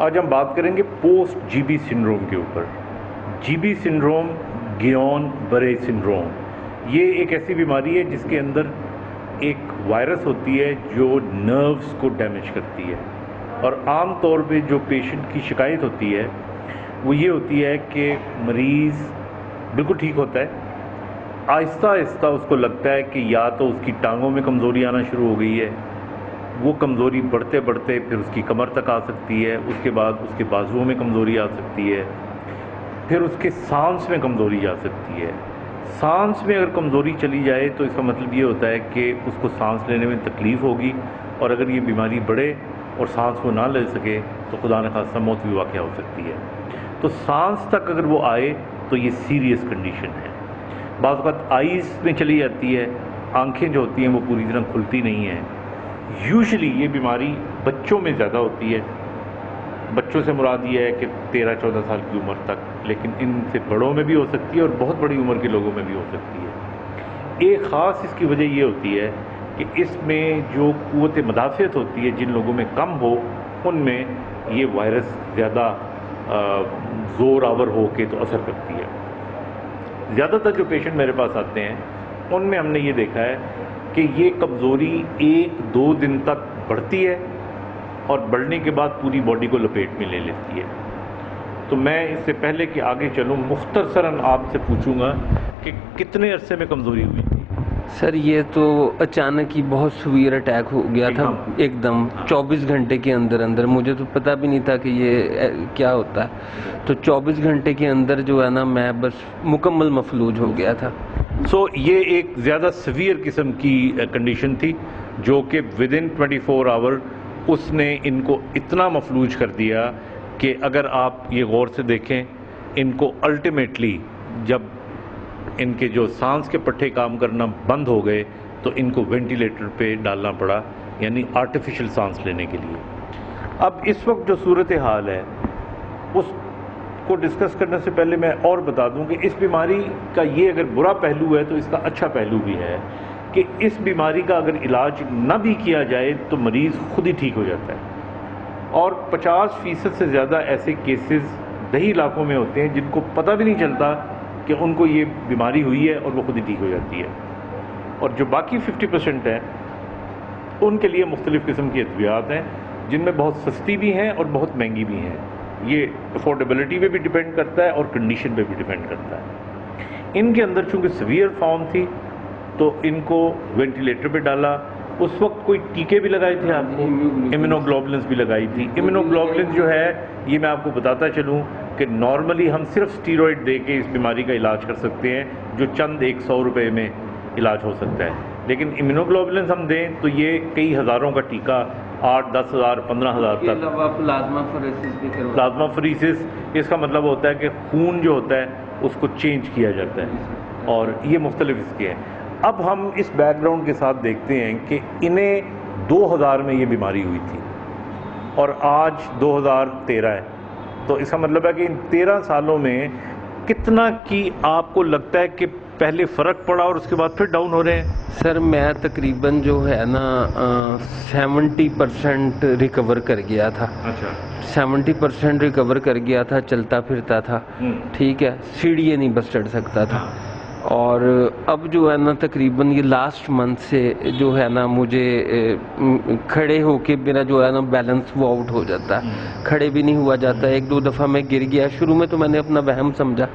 آج ہم بات کریں گے پوسٹ جی بی سنڈروم کے اوپر. جی بی سنڈروم، گیون برے سنڈروم، یہ ایک ایسی بیماری ہے جس کے اندر ایک وائرس ہوتی ہے جو نروز کو ڈیمیج کرتی ہے. اور عام طور پہ جو پیشنٹ کی شکایت ہوتی ہے وہ یہ ہوتی ہے کہ مریض بالکل ٹھیک ہوتا ہے، آہستہ آہستہ اس کو لگتا ہے کہ یا تو اس کی ٹانگوں میں کمزوری آنا شروع ہو گئی ہے، وہ کمزوری بڑھتے بڑھتے پھر اس کی کمر تک آ سکتی ہے، اس کے بعد اس کے بازوؤں میں کمزوری آ سکتی ہے، پھر اس کے سانس میں کمزوری آ سکتی ہے. سانس میں اگر کمزوری چلی جائے تو اس کا مطلب یہ ہوتا ہے کہ اس کو سانس لینے میں تکلیف ہوگی، اور اگر یہ بیماری بڑھے اور سانس وہ نہ لے سکے تو خدا نخواستہ موت بھی واقع ہو سکتی ہے. تو سانس تک اگر وہ آئے تو یہ سیریس کنڈیشن ہے. بعض اوقات آئیز میں چلی جاتی ہے، آنکھیں جو ہوتی ہیں وہ پوری طرح کھلتی نہیں ہیں. یوزلی یہ بیماری بچوں میں زیادہ ہوتی ہے. بچوں سے مراد یہ ہے کہ 13-14 سال کی عمر تک، لیکن ان سے بڑوں میں بھی ہو سکتی ہے اور بہت بڑی عمر کے لوگوں میں بھی ہو سکتی ہے. ایک خاص اس کی وجہ یہ ہوتی ہے کہ اس میں جو قوت مدافعت ہوتی ہے جن لوگوں میں کم ہو، ان میں یہ وائرس زیادہ زور آور ہو کے تو اثر کرتی ہے. زیادہ تر جو پیشنٹ میرے پاس آتے ہیں ان میں ہم نے یہ دیکھا ہے کہ یہ کمزوری 1-2 دن تک بڑھتی ہے اور بڑھنے کے بعد پوری باڈی کو لپیٹ میں لے لیتی ہے. تو میں اس سے پہلے کہ آگے چلوں مختصراً آپ سے پوچھوں گا کہ کتنے عرصے میں کمزوری ہوئی تھی؟ سر یہ تو اچانک ہی بہت سویر اٹیک ہو گیا تھا ایک دم 24 گھنٹے کے اندر. مجھے تو پتہ بھی نہیں تھا کہ یہ کیا ہوتا ہے. تو 24 گھنٹے کے اندر جو ہے نا میں بس مکمل مفلوج ہو گیا تھا. سو یہ ایک زیادہ سویر قسم کی کنڈیشن تھی جو کہ ودن 24 آور اس نے ان کو اتنا مفلوج کر دیا کہ اگر آپ یہ غور سے دیکھیں ان کو الٹیمیٹلی جب ان کے جو سانس کے پٹھے کام کرنا بند ہو گئے تو ان کو وینٹیلیٹر پہ ڈالنا پڑا، یعنی آرٹیفیشل سانس لینے کے لیے. اب اس وقت جو صورتحال ہے اس کو ڈسکس کرنے سے پہلے میں اور بتا دوں کہ اس بیماری کا یہ اگر برا پہلو ہے تو اس کا اچھا پہلو بھی ہے کہ اس بیماری کا اگر علاج نہ بھی کیا جائے تو مریض خود ہی ٹھیک ہو جاتا ہے. اور 50% سے زیادہ ایسے کیسز دیہی علاقوں میں ہوتے ہیں جن کو پتہ بھی نہیں چلتا کہ ان کو یہ بیماری ہوئی ہے اور وہ خود ہی ٹھیک ہو جاتی ہے. اور جو باقی 50% ہیں ان کے لیے مختلف قسم کی ادویات ہیں جن میں بہت سستی بھی ہیں اور بہت مہنگی بھی ہیں. یہ افورڈیبلٹی پہ بھی ڈیپینڈ کرتا ہے اور کنڈیشن پہ بھی ڈیپینڈ کرتا ہے. ان کے اندر چونکہ سیویئر فارم تھی تو ان کو وینٹیلیٹر پہ ڈالا. اس وقت کوئی ٹیکے بھی لگائے تھے آپ کو؟ امیونوگلوبولنس بھی لگائی تھی. امیونوگلوبولنس جو ہے یہ میں آپ کو بتاتا چلوں کہ نارملی ہم صرف سٹیرائڈ دے کے اس بیماری کا علاج کر سکتے ہیں جو چند 100 روپے میں علاج ہو سکتا ہے، لیکن امیونوگلوبولنس ہم دیں تو یہ کئی ہزاروں کا ٹیکہ 8-10 ہزار 15 ہزار تک. پلازما فریسس اس کا مطلب ہوتا ہے کہ خون جو ہوتا ہے اس کو چینج کیا جاتا ہے اور یہ مختلف اس کے ہیں. اب ہم اس بیک گراؤنڈ کے ساتھ دیکھتے ہیں کہ انہیں 2000 میں یہ بیماری ہوئی تھی اور آج 2013 ہے. تو اس کا مطلب ہے کہ ان 13 سالوں میں کتنا کی آپ کو لگتا ہے کہ پہلے فرق پڑا اور اس کے بعد پھر ڈاؤن ہو رہے ہیں؟ سر میں تقریباً جو ہے نا 70% ریکور کر گیا تھا. اچھا 70% ریکور کر گیا تھا، چلتا پھرتا تھا، ٹھیک ہے، سیڑھیاں نہیں بس چڑھ سکتا تھا. اور اب جو ہے نا تقریباً یہ لاسٹ منتھ سے جو ہے نا مجھے کھڑے ہو کے میرا جو ہے نا بیلنس وہ آؤٹ ہو جاتا ہے، کھڑے بھی نہیں ہوا جاتا. 1-2 دفعہ میں گر گیا. شروع میں تو میں نے اپنا وہم سمجھا،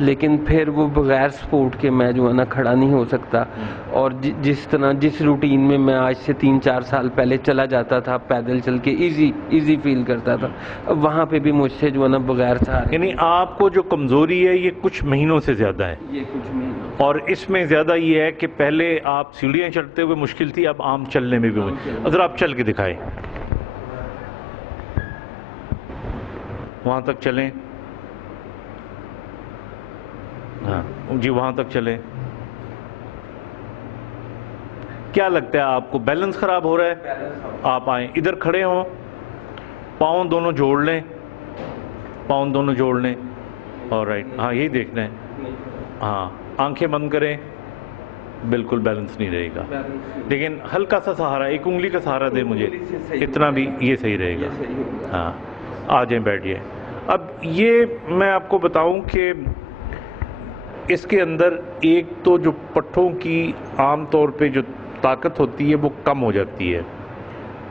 لیکن پھر وہ بغیر سپورٹ کے میں جو ہے نا کھڑا نہیں ہو سکتا. اور جس روٹین میں میں آج سے 3-4 سال پہلے چلا جاتا تھا پیدل چل کے ایزی فیل کرتا تھا، اب وہاں پہ بھی مجھ سے جو ہے نا بغیر سہارے. یعنی آپ کو جو کمزوری ہے یہ کچھ مہینوں سے زیادہ ہے؟ یہ کچھ مہینوں. اور اس میں زیادہ یہ ہے کہ پہلے آپ سیڑھیاں چڑھتے ہوئے مشکل تھی، اب عام چلنے میں بھی ہوئی. اگر آپ چل کے دکھائیں، وہاں تک چلیں. ہاں جی وہاں تک چلیں. کیا لگتا ہے آپ کو بیلنس خراب ہو رہا ہے؟ آپ آئیں ادھر کھڑے ہوں، پاؤں دونوں جوڑ لیں، پاؤں دونوں جوڑ لیں. آلرائٹ، ہاں یہی دیکھنا ہے. ہاں آنکھیں بند کریں. بالکل بیلنس نہیں رہے گا، لیکن ہلکا سا سہارا، ایک انگلی کا سہارا دے مجھے، اتنا بھی یہ صحیح رہے گا. ہاں آ جائیں بیٹھ جائیں. اب یہ میں آپ کو بتاؤں کہ اس کے اندر ایک تو جو پٹھوں کی عام طور پہ جو طاقت ہوتی ہے وہ کم ہو جاتی ہے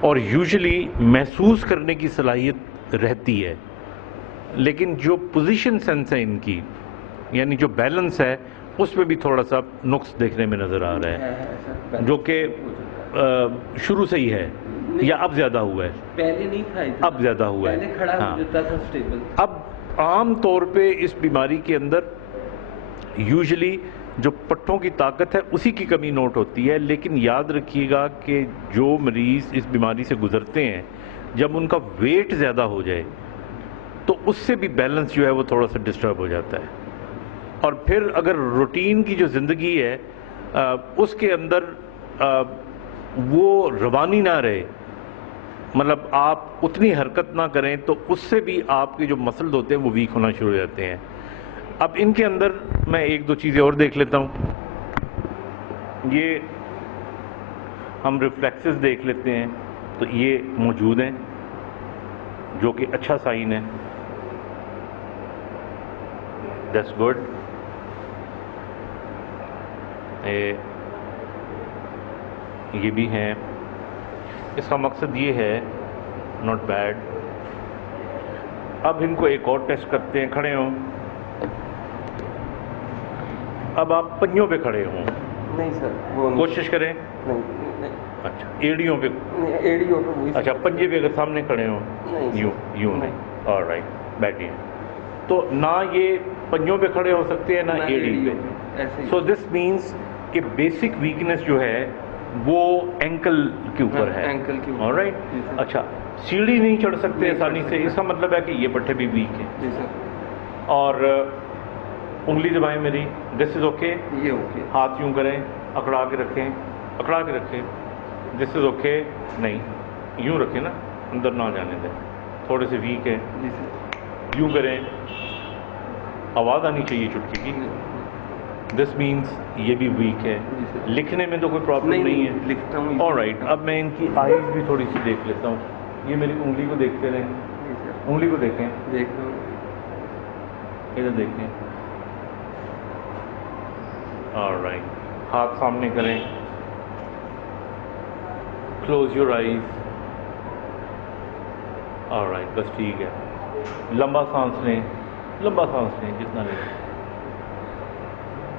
اور یوزلی محسوس کرنے کی صلاحیت رہتی ہے, لیکن جو پوزیشن سینس ہے ان کی, یعنی جو بیلنس ہے, اس میں بھی تھوڑا سا نقص دیکھنے میں نظر آ رہا ہے, جو کہ شروع سے ہی ہے یا اب زیادہ ہوا ہے؟ پہلے نہیں تھا, اب زیادہ ہوا ہے. پہلے کھڑا ہو جاتا تھا سٹیبل. اب عام طور پہ اس بیماری کے اندر یوزلی جو پٹھوں کی طاقت ہے اسی کی کمی نوٹ ہوتی ہے, لیکن یاد رکھیے گا کہ جو مریض اس بیماری سے گزرتے ہیں جب ان کا ویٹ زیادہ ہو جائے تو اس سے بھی بیلنس جو ہے وہ تھوڑا سا ڈسٹرب ہو جاتا ہے, اور پھر اگر روٹین کی جو زندگی ہے اس کے اندر وہ روانی نہ رہے, مطلب آپ اتنی حرکت نہ کریں, تو اس سے بھی آپ کے جو مسلز ہوتے ہیں وہ ویک ہونا شروع ہو جاتے ہیں. اب ان کے اندر میں ایک دو چیزیں اور دیکھ لیتا ہوں. یہ ہم ریفلیکسز دیکھ لیتے ہیں, تو یہ موجود ہیں جو کہ اچھا سائن ہے. That's good. یہ بھی ہیں. اس کا مقصد یہ ہے, ناٹ بیڈ. اب ان کو ایک اور ٹیسٹ کرتے ہیں. کھڑے ہوں. اب آپ پنجوں پہ کھڑے ہوں. نہیں سر, وہ کوشش کریں. نہیں. اچھا, ایڑیوں پہ. ایڑیوں پہ وہی. اچھا, پنجے پہ اگر سامنے کھڑے ہوں, یوں نہیں. آلرائٹ, بیٹھیے. تو نہ یہ پنجوں پہ کھڑے ہو سکتے ہیں نہ ایڑی پہ. سو دس مینس کہ بیسک ویکنس جو ہے وہ اینکل کے اوپر ہے. اینکل کے اوپر. آلرائٹ. اچھا, سیڑھی نہیں چڑھ سکتے آسانی سے, اس کا مطلب ہے کہ یہ پٹھے بھی ویک ہیں. جی سر. اور انگلی دبائیں میری. دس از اوکے. یہ اوکے. ہاتھ یوں کریں, اکڑا کے رکھیں, اکڑا کے رکھیں. دس از اوکے. نہیں, یوں رکھیں نا, اندر نہ جانے دیں. تھوڑے سے ویک ہے. جی سر. یوں کریں, آواز آنی چاہیے چٹکی کی. دس مینس یہ بھی ویک ہے. لکھنے میں تو کوئی پرابلم نہیں ہے. لکھتا ہوں. آلرائٹ. اب میں ان کی آئیز بھی تھوڑی سی دیکھ لیتا ہوں. یہ میری انگلی کو دیکھتے رہیں. انگلی کو دیکھیں. دیکھ لوں. ادھر دیکھیں. آلرائٹ. ہاتھ سامنے کریں. Close your eyes. آلرائٹ, بس ٹھیک ہے. لمبا سانس لیں. لمبا سانس لیں جتنا لیں.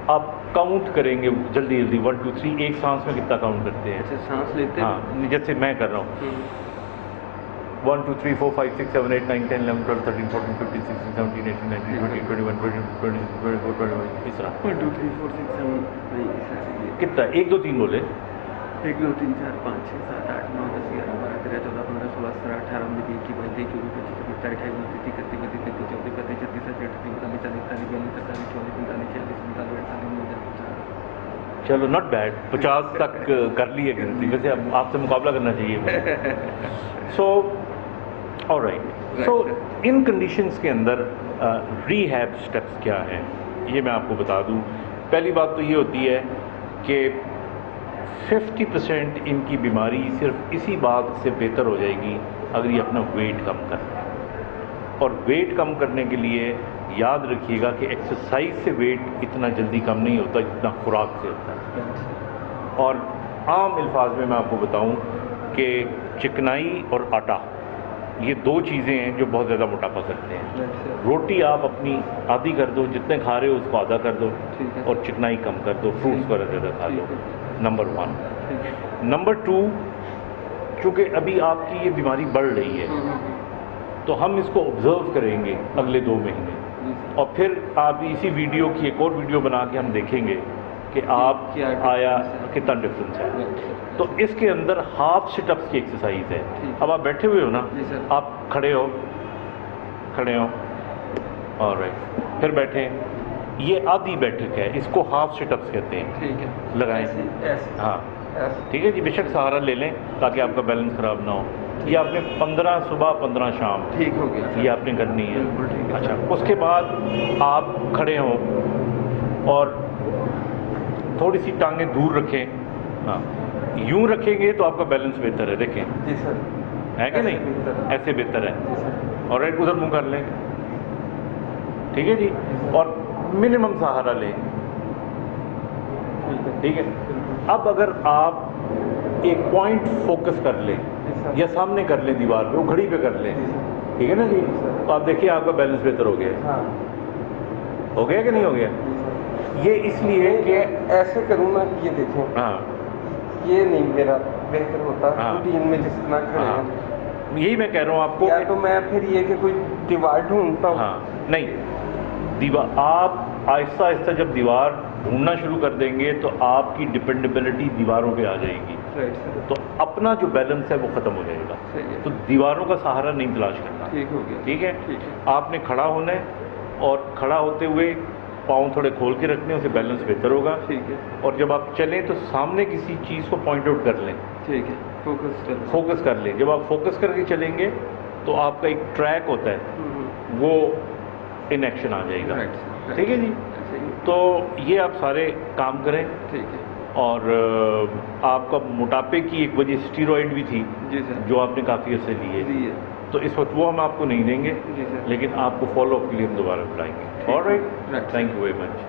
آپ کاؤنٹ کریں گے جلدی جلدی. 1 2 3. ایک سانس میں کتنا کاؤنٹ کرتے ہیں؟ اچھا, سانس لیتے ہیں. ہاں, جیسے میں کر رہا ہوں. 1 2 3 4 5 6 7 8 9 10 11 12 13 14 15 16 17 18 19 20 21 22 23 24 25 اس طرح. 1 2 3 4 6 7. نہیں سر, کتنا؟ 1 2 3 بولے. 1 2 3 4 5 6 7 8 9 10 11 12 13 14 15 16 17 18 19 20 21 22 23 24 25 26 27 28 29 30 31 32 33 34 35 36 40 41 42 43 44 45 46 47 48 49 50. چلو, ناٹ بیڈ. 50 تک کر لی ہے گنتی. ویسے اب آپ سے مقابلہ کرنا چاہیے. سو آلرائٹ. سو ان کنڈیشنز کے اندر ریہیب اسٹیپس کیا ہیں یہ میں آپ کو بتا دوں. پہلی بات تو یہ ہوتی ہے کہ 50% ان کی بیماری صرف اسی بات سے بہتر ہو جائے گی اگر یہ اپنا ویٹ کم کریں. اور ویٹ کم کرنے کے لیے یاد رکھیے گا کہ ایکسرسائز سے ویٹ اتنا جلدی کم نہیں ہوتا جتنا خوراک سے ہوتا ہے. اور عام الفاظ میں آپ کو بتاؤں کہ چکنائی اور آٹا یہ دو چیزیں ہیں جو بہت زیادہ موٹاپا کرتے ہیں. روٹی آپ اپنی آدھی کر دو, جتنے کھا رہے ہو اس کو آدھا کر دو, اور چکنائی کم کر دو, فروٹس کو زیادہ کھا لو. نمبر 1. نمبر 2, چونکہ ابھی آپ کی یہ بیماری بڑھ رہی ہے تو ہم اس کو آبزرو کریں گے اگلے 2 مہینے, اور پھر آپ اسی ویڈیو کی ایک اور ویڈیو بنا کے ہم دیکھیں گے کہ آپ آیا کتنا ڈفرینس ہے. تو اس کے اندر ہاف سٹ اپس کی ایکسرسائز ہے. اب آپ بیٹھے ہوئے ہو نا, آپ کھڑے ہو, آلرائٹ, پھر بیٹھیں. یہ آدھی بیٹھک ہے, اس کو ہاف سٹ اپس کہتے ہیں. لگائیں. ہاں ٹھیک ہے جی, بے شک سہارا لے لیں تاکہ آپ کا بیلنس خراب نہ ہو. یہ آپ نے 15 صبح 15 شام ٹھیک ہو گیا, یہ آپ نے کرنی ہے. اچھا, اس کے بعد آپ کھڑے ہوں اور تھوڑی سی ٹانگیں دور رکھیں. ہاں, یوں رکھیں گے تو آپ کا بیلنس بہتر ہے. دیکھیں جی سر, ہے کہ نہیں, ایسے بہتر ہے. اور رائٹ ادھر منہ کر لیں, ٹھیک ہے جی, اور منیمم سہارا لیں, ٹھیک ہے. اب اگر آپ ایک پوائنٹ فوکس کر لیں یا سامنے کر لیں دیوار پہ, وہ گھڑی پہ کر لیں, ٹھیک ہے نا جی, تو آپ دیکھیے آپ کا بیلنس بہتر ہو گیا. ہو گیا کہ نہیں ہو گیا؟ یہ اس لیے کہ ایسے کروں نا, یہ دیکھیں, ہاں یہ نہیں میرا بہتر ہوتا ہاں. روٹین میں جس طرح کھڑے ہاں, ہیں. یہی میں کہہ رہا ہوں آپ کو. یا تو میں پھر یہ کہ کوئی دیوار ڈھونڈتا ہوں. ہاں نہیں, دیوار آپ آہستہ آہستہ جب دیوار ڈھونڈنا شروع کر دیں گے تو آپ کی ڈپینڈیبلٹی دیواروں پہ آ جائے گی, تو اپنا جو بیلنس ہے وہ ختم ہو جائے گا. تو دیواروں کا سہارا نہیں تلاش کرنا, ٹھیک ہو گیا, ٹھیک ہے. آپ نے کھڑا ہونا ہے اور کھڑا ہوتے ہوئے پاؤں تھوڑے کھول کے رکھنے, اسے بیلنس بہتر ہوگا. ٹھیک ہے. اور جب آپ چلیں تو سامنے کسی چیز کو پوائنٹ آؤٹ کر لیں, ٹھیک ہے, فوکس کر لیں. جب آپ فوکس کر کے چلیں گے تو آپ کا ایک ٹریک ہوتا ہے وہ ان ایکشن آ جائے گا, ٹھیک ہے جی. تو یہ آپ سارے کام کریں. ٹھیک ہے. اور آپ کا موٹاپے کی ایک وجہ اسٹیرائڈ بھی تھی جو آپ نے کافی عرصے لیے, تو اس وقت وہ ہم آپ کو نہیں دیں گے, لیکن آپ کو فالو اپ کے لیے ہم دوبارہ بلائیں گے. All right, thank you very much.